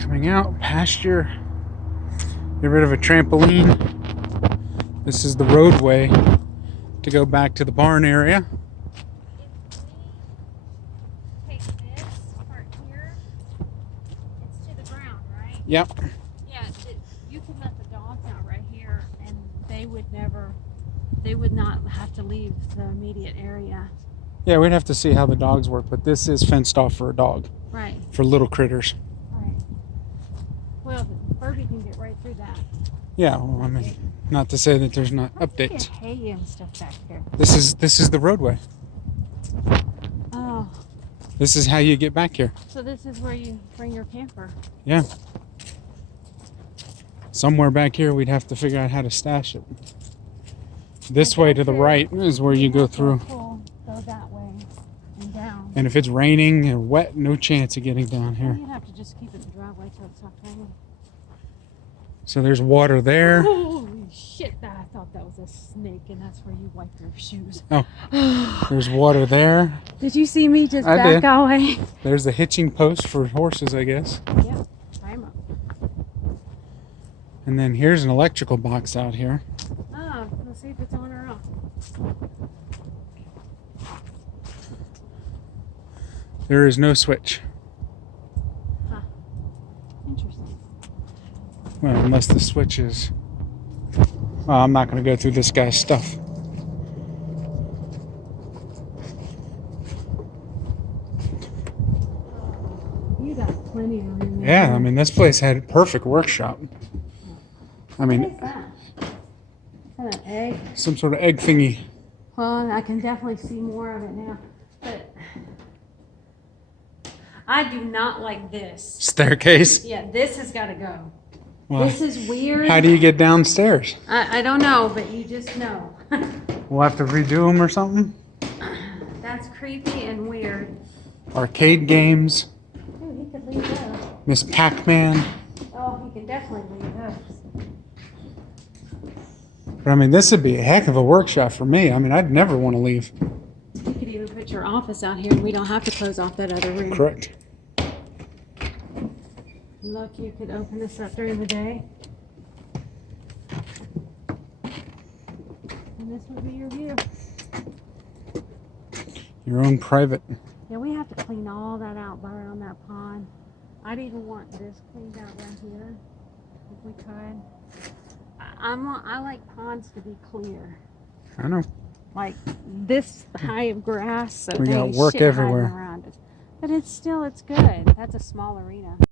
Coming out, pasture. Get rid of a trampoline. This is the roadway to go back to the barn area. If we take this part here, it's to the ground, right? Yep. Yeah, you could let the dogs out right here and they would not have to leave the immediate area. Yeah, we'd have to see how the dogs work, but this is fenced off for a dog. Right. For little critters. Right. Well, Furby can get right through that. Yeah, well, I mean, not to say that there's not updates. Hay and stuff back here. This is the roadway. Oh. This is how you get back here. So this is where you bring your camper. Yeah. Somewhere back here we'd have to figure out how to stash it. This way to the right is where you go through. Go that way and down. And if it's raining and wet, no chance of getting down here. You have to just keep it in the driveway till it stops raining. So there's water there. Holy shit, I thought that was a snake, and that's where you wipe your shoes. Oh, there's water there. Did you see me just I back did. away? There's the hitching post for horses, I guess. Yep, I'm up. And then here's an electrical box out here. Oh, let's see if it's on or off. There is no switch. Huh. Interesting. Well, unless the switch is... Well, I'm not going to go through this guy's stuff. You got plenty of room. Yeah, I mean, this place had a perfect workshop. I What mean, is that? Is that an egg? some sort of egg thingy. Well, I can definitely see more of it now. But I do not like this. Staircase. Yeah, this has got to go. Well, This is weird. how do you get downstairs? I don't know, but you just know. We'll have to redo them or something? That's creepy and weird. Arcade games. Ooh, he could leave those. Miss Pac-Man. Oh, he can definitely leave those. But I mean, this would be a heck of a workshop for me. I mean, I'd never want to leave. You could even put your office out here and we don't have to close off that other room. Correct. Look, you could open this up during the day. And this would be your view. Your own private. Yeah, we have to clean all that out around that pond. I'd even want this cleaned out right here, if we could. I like ponds to be clear. I know. Like this high of grass, so We got ain't work shit hiding everywhere. around it. But it's good. That's a small arena.